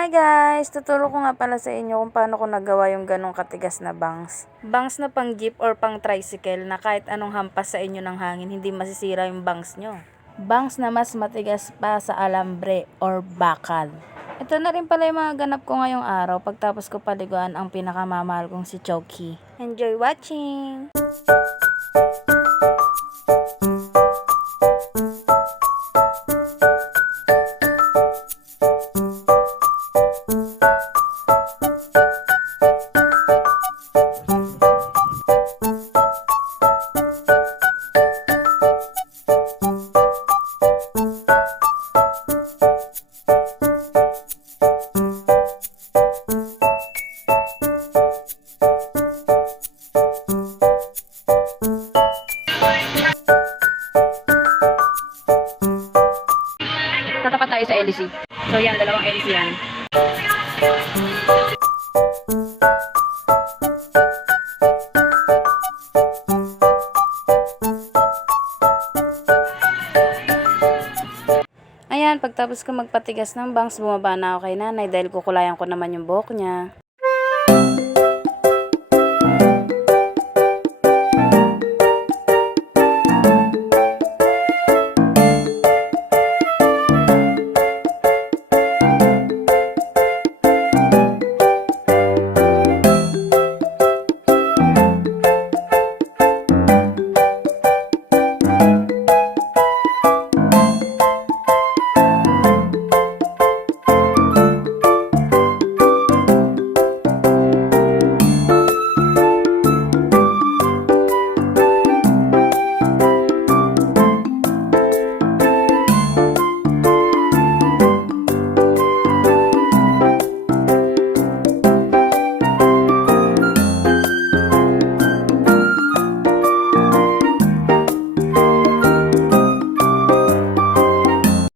Hi guys! Tuturo ko nga pala sa inyo kung paano ko nagawa yung ganong katigas na bangs. Bangs na pang jeep or pang tricycle na kahit anong hampas sa inyo ng hangin, hindi masisira yung bangs nyo. Bangs na mas matigas pa sa alambre or bakal. Ito na rin pala yung mga ganap ko ngayong araw pagtapos ko paliguan ang pinakamamahal kong si Chowky. Enjoy watching! Tatapat tayo sa LC. So yan, dalawang LC yan. Ayan, pagtapos ko magpatigas ng bangs, bumaba na ako kay nanay dahil kukulayan ko naman yung buhok niya.